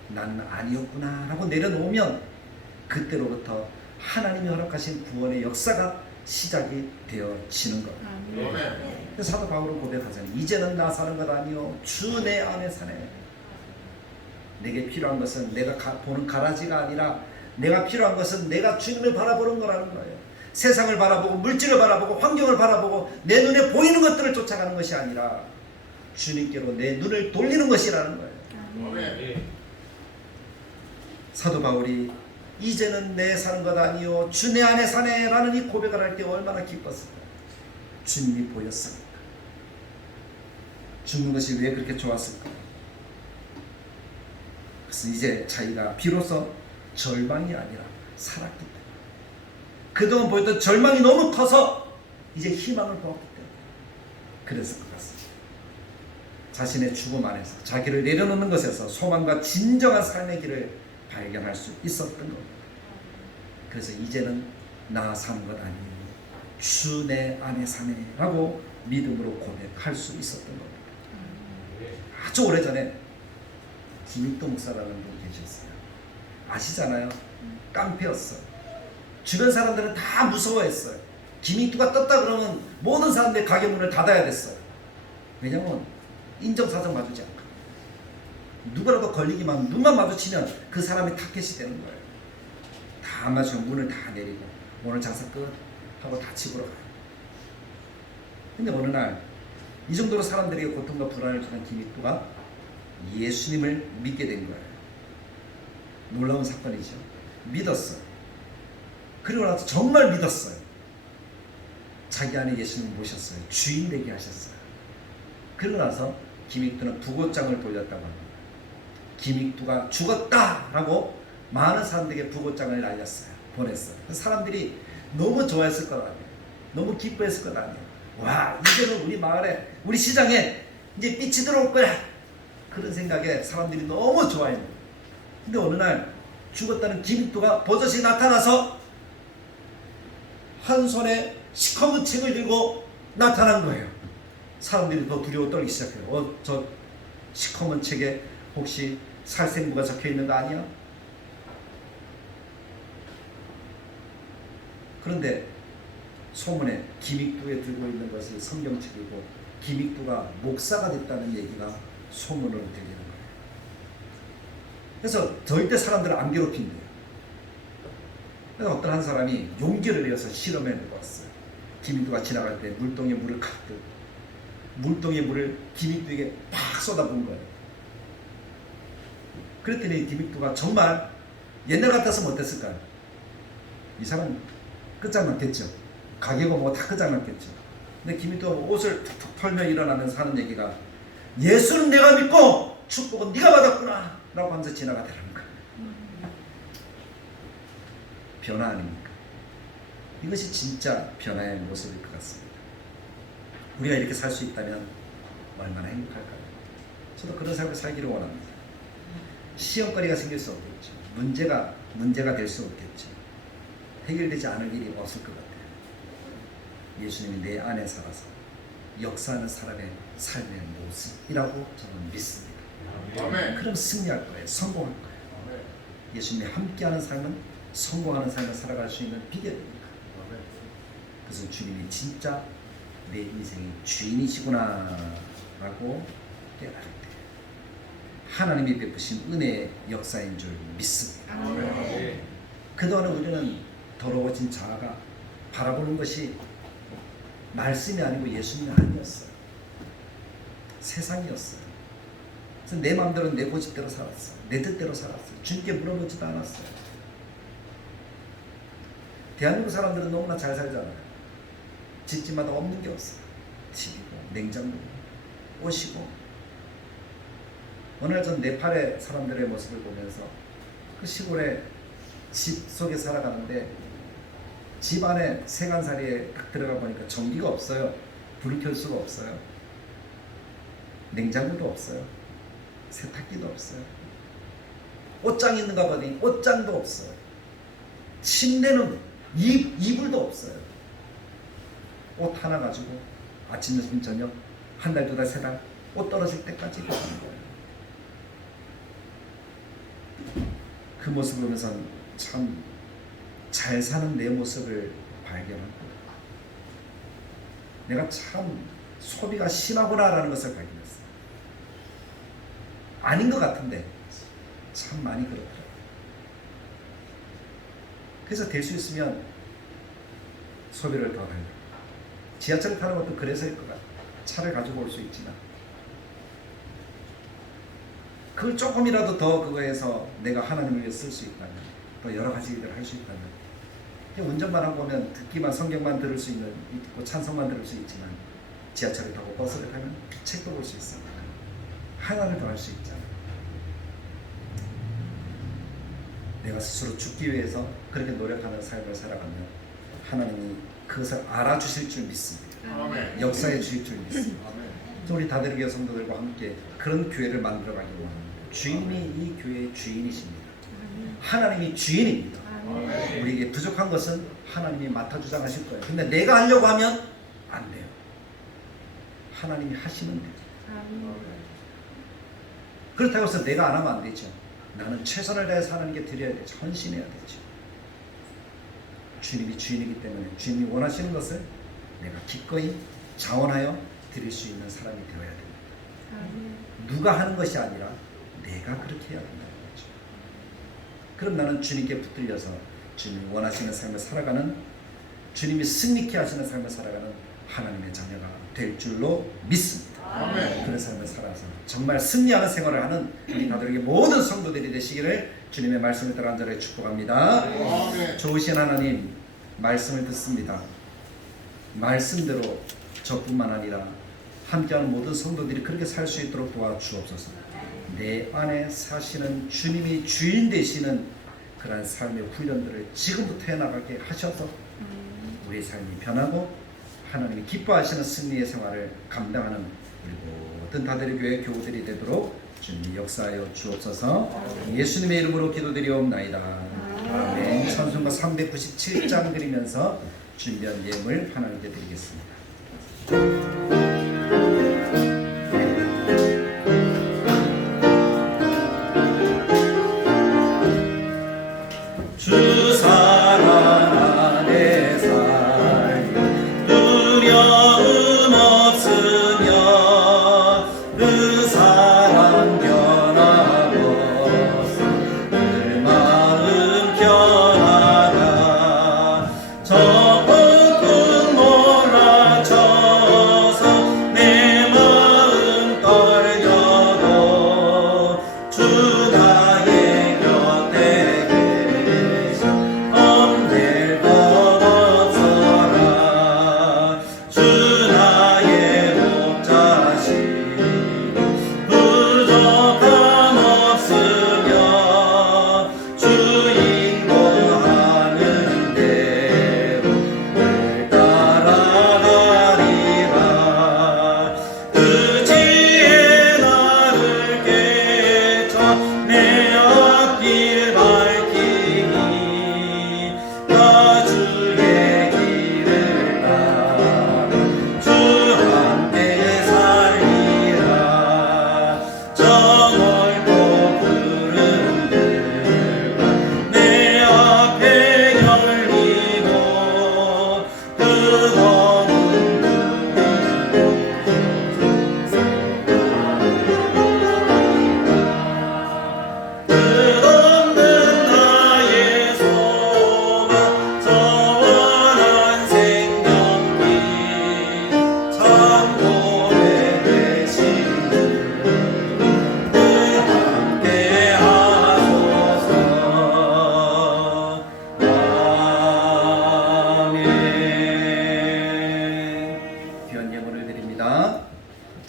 나는 아니었구나 라고 내려놓으면 그때로부터 하나님이 허락하신 구원의 역사가 시작이 되어지는 것. 그래서 사도 바울은 고백하잖아요. 이제는 나 사는 것 아니요 주 내 안에 사네. 내게 필요한 것은 내가 보는 가라지가 아니라 내가 필요한 것은 내가 주님을 바라보는 거라는 거예요. 세상을 바라보고 물질을 바라보고 환경을 바라보고 내 눈에 보이는 것들을 쫓아가는 것이 아니라 주님께로 내 눈을 돌리는 것이라는 거예요. 사도 바울이 이제는 내 사는 것 아니요 주 내 안에 사네 라는 이 고백을 할 때 얼마나 기뻤을까. 주님이 보였으니까. 죽는 것이 왜 그렇게 좋았을까. 그래서 이제 자기가 비로소 절망이 아니라 살았기 때문에, 그동안 보였던 절망이 너무 커서 이제 희망을 보았기 때문에 그래서 것 같습니다. 자신의 죽음 안에서 자기를 내려놓는 것에서 소망과 진정한 삶의 길을 발견할 수 있었던 겁니다. 그래서 이제는 나 사는 것 아니니 주 내 안에 사네 라고 믿음으로 고백할 수 있었던 겁니다. 아주 오래전에 김익도 목사라는 분이 계셨어요. 아시잖아요. 깡패였어요. 주변 사람들은 다 무서워했어요. 김익도가 떴다 그러면 모든 사람들이 가게 문을 닫아야 됐어요. 왜냐면 인정사정 마주지 않고 누구라도 걸리기만 눈만 마주치면 그 사람이 타겟이 되는 거예요. 다 마주치면 문을 다 내리고 오늘 장사 끝 하고 다 집으로 가요. 근데 어느 날 이 정도로 사람들에게 고통과 불안을 주는 김익도가 예수님을 믿게 된 거예요. 놀라운 사건이죠. 믿었어요. 그리고 나서 정말 믿었어요. 자기 안에 예수님을 모셨어요. 주인 되게 하셨어요. 그러고 나서 김익도는 부고장을 돌렸다고 합니다. 김익도가 죽었다라고 많은 사람들에게 부고장을 날렸어요. 보냈어요. 사람들이 너무 좋아했을 것 아니에요. 너무 기뻐했을 것 아니에요. 와, 이제는 우리 마을에, 우리 시장에 이제 빛이 들어올 거야. 그런 생각에 사람들이 너무 좋아했는데, 근데 어느 날 죽었다는 김익도가 버젓이 나타나서 한 손에 시커먼 책을 들고 나타난 거예요. 사람들이 더 두려워 떨기 시작해요. 저 시커먼 책에 혹시 살생부가 적혀 있는 거 아니야? 그런데 소문에 김익도에 들고 있는 것이 성경책이고 김익도가 목사가 됐다는 얘기가 소문으로 들리는 거예요. 그래서 절대 사람들을 안 괴롭힌대요. 그래서 어떤 한 사람이 용기를 내어서 실험해 보고 왔어요. 김익도가 지나갈 때 물동에 물을 가득, 물동에 물을 김익도에게 팍 쏟아부은 거예요. 그랬더니 김익도가 정말 옛날 같았으면 어땠을까요? 이 사람 끝장났겠죠. 가게고 뭐 다 끝장났겠죠. 근데 김익도가 옷을 툭툭 털며 일어나면서 하는 얘기가, 예수는 내가 믿고 축복은 네가 받았구나 라고 하면서 지나가더라는 거예요. 변화 아닙니까? 이것이 진짜 변화의 모습일 것 같습니다. 우리가 이렇게 살 수 있다면 얼마나 행복할까요? 저도 그런 삶을 살기를 원합니다. 시험거리가 생길 수 없겠죠. 문제가 될 수 없겠죠. 해결되지 않을 일이 없을 것 같아요. 예수님이 내 안에 살아서 역사하는 사람의 삶의 모습이라고 저는 믿습니다. 아멘. 그럼 승리할 거예요. 성공할 거예요. 예수님이 함께하는 삶은 성공하는 삶을 살아갈 수 있는 비결입니다. 그래서 주님이 진짜 내 인생의 주인이시구나 라고 깨달을 때 하나님이 베푸신 은혜의 역사인 줄 믿습니다. 아멘. 그동안 우리는 더러워진 자아가 바라보는 것이 말씀이 아니고 예수님이 아니었어요. 세상이었어요. 그래서 내 마음대로 내 고집대로 살았어요. 내 뜻대로 살았어요. 주님께 물어보지도 않았어요. 대한민국 사람들은 너무나 잘 살잖아요. 집집마다 없는 게 없어요. 집이고 냉장고고 옷이고. 어느 날 전 네팔의 사람들의 모습을 보면서 그 시골에 집 속에 살아가는데 집 안에 세간살이에 딱 들어가 보니까 전기가 없어요. 불을 켤 수가 없어요. 냉장고도 없어요. 세탁기도 없어요. 옷장이 있는가 보니 옷장도 없어요. 침대는 이불도 없어요. 옷 하나 가지고 아침, 점심, 저녁 한 달, 두 달, 세 달 옷 떨어질 때까지 입는 거예요. 그 모습을 보면서 참 잘 사는 내 모습을 발견하고 내가 참 소비가 심하구나라는 것을 발견했어요. 아닌 것 같은데 참 많이 그렇더라고요. 그래서 될 수 있으면 소비를 더 하려고. 지하철 타는 것도 그래서일 것 같아요. 차를 가지고 올 수 있지만 그걸 조금이라도 더 그거에서 내가 하나님을 위해 쓸 수 있다면 또 여러 가지 일을 할 수 있다면 운전만 하고 오면 듣기만 성경만 들을 수 있는 있고 찬송만 들을 수 있지만 지하철을 타고 버스를 타면 책도 볼 수 있습니다. 하나를 더 할 수 있잖아요. 내가 스스로 죽기 위해서 그렇게 노력하는 삶을 살아가면 하나님이 그것을 알아주실 줄 믿습니다. 아멘. 역사해 주실 줄 믿습니다. 아멘. 우리 다대교회 성도들과 함께 그런 교회를 만들어가기로 합니다. 주인이 이 교회의 주인이십니다. 하나님이 주인입니다. 아멘. 우리에게 부족한 것은 하나님이 맡아주자 하실 거예요. 근데 내가 하려고 하면 안 돼요. 하나님이 하시면 돼요. 아멘. 그렇다고 해서 내가 안 하면 안 되죠. 나는 최선을 다해서 하나님께 드려야 되죠. 헌신해야 되죠. 주님이 주인이기 때문에 주님이 원하시는 것을 내가 기꺼이 자원하여 드릴 수 있는 사람이 되어야 됩니다. 아멘. 누가 하는 것이 아니라 내가 그렇게 해야 된다는 거죠. 그럼 나는 주님께 붙들려서 주님이 원하시는 삶을 살아가는, 주님이 승리케 하시는 삶을 살아가는 하나님의 자녀가 될 줄로 믿습니다. 아멘. 그런 삶을 살아서 정말 승리하는 생활을 하는 우리 가족에게 모든 성도들이 되시기를 주님의 말씀을 따라 간절히 축복합니다. 아멘. 좋으신 하나님, 말씀을 듣습니다. 말씀대로 저뿐만 아니라 함께하는 모든 성도들이 그렇게 살 수 있도록 도와주옵소서. 내 안에 사시는 주님이 주인 되시는 그러한 삶의 훈련들을 지금부터 해나가게 하셔서 우리의 삶이 변하고 하나님이 기뻐하시는 승리의 생활을 감당하는 우리 모든 다대리 교회 교우들이 되도록 주님이 역사하여 주옵소서. 예수님의 이름으로 기도드리옵나이다. 아멘. 찬송가 397장 드리면서 준비한 예물 하나님께 드리겠습니다. 주 사랑 안에 살며 두려움 없으며 그 사랑 변함없어 늘 마음 편하다. 저 폭풍 몰아쳐서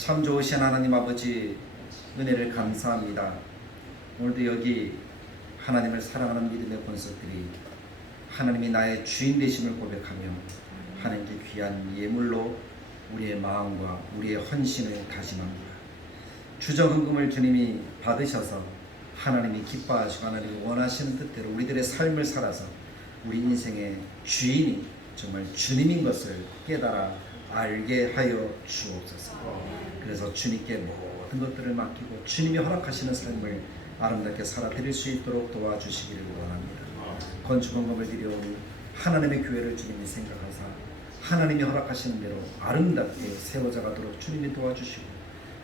참 좋으신 하나님 아버지 은혜를 감사합니다. 오늘도 여기 하나님을 사랑하는 믿음의 본석들이 하나님이 나의 주인 되심을 고백하며 하나님께 귀한 예물로 우리의 마음과 우리의 헌신을 다짐합니다. 주정헌금을 주님이 받으셔서 하나님이 기뻐하시고 하나님이 원하시는 뜻대로 우리들의 삶을 살아서 우리 인생의 주인이 정말 주님인 것을 깨달아 알게 하여 주옵소서. 그래서 주님께 모든 것들을 맡기고 주님이 허락하시는 삶을 아름답게 살아드릴 수 있도록 도와주시기를 원합니다. 건축헌금을 드려오니 하나님의 교회를 주님이 생각하사 하나님이 허락하시는 대로 아름답게 세워져가도록 주님이 도와주시고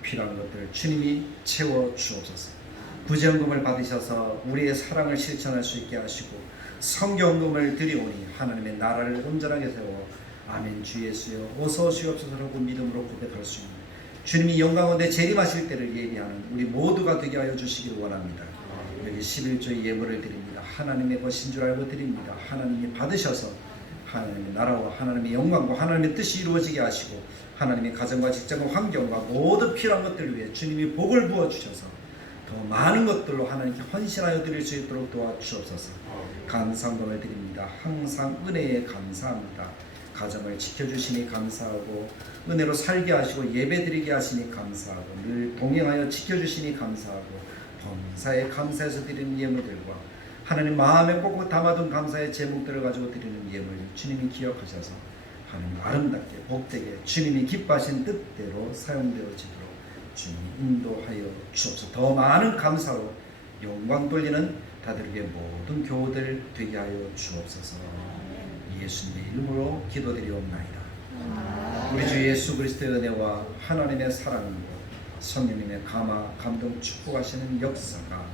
필요한 것들 주님이 채워 주옵소서. 구제헌금을 받으셔서 우리의 사랑을 실천할 수 있게 하시고 성경금을 드려오니 하나님의 나라를 온전하게 세워 아멘 주 예수여 어서 오시옵소서라고 믿음으로 고백할 수 있는 주님이 영광 가운데 재림하실 때를 예비하는 우리 모두가 되게 하여 주시기를 원합니다. 여기 11조의 예물을 드립니다. 하나님의 것인 줄 알고 드립니다. 하나님이 받으셔서 하나님의 나라와 하나님의 영광과 하나님의 뜻이 이루어지게 하시고 하나님의 가정과 직장과 환경과 모든 필요한 것들을 위해 주님이 복을 부어주셔서 더 많은 것들로 하나님께 헌신하여 드릴 수 있도록 도와주옵소서. 감사함을 드립니다. 항상 은혜에 감사합니다. 가정을 지켜주시니 감사하고 은혜로 살게 하시고 예배드리게 하시니 감사하고 늘 동행하여 지켜주시니 감사하고 범사에 감사해서 드리는 예물들과 하나님 마음에 꼭 담아둔 감사의 제목들을 가지고 드리는 예물 주님이 기억하셔서 하나님 아름답게 복되게 주님이 기뻐하신 뜻대로 사용되어지도록 주님이 인도하여 주옵소서. 더 많은 감사로 영광 돌리는 다들에게 모든 교우들 되게 하여 주옵소서. 예수님의 이름으로 기도드리옵나이다. 우리 주 예수 그리스도의 은혜와 하나님의 사랑과 성령님의 감동 축복하시는 역사가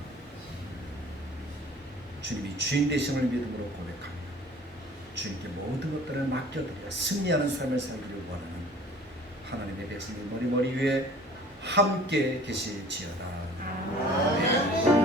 주님이 주인 되심을 믿음으로 고백합니다. 주님께 모든 것들을 맡겨드려 승리하는 삶을 살기를 원하는 하나님의 백성들 머리 위에 함께 계실지어다. 아멘.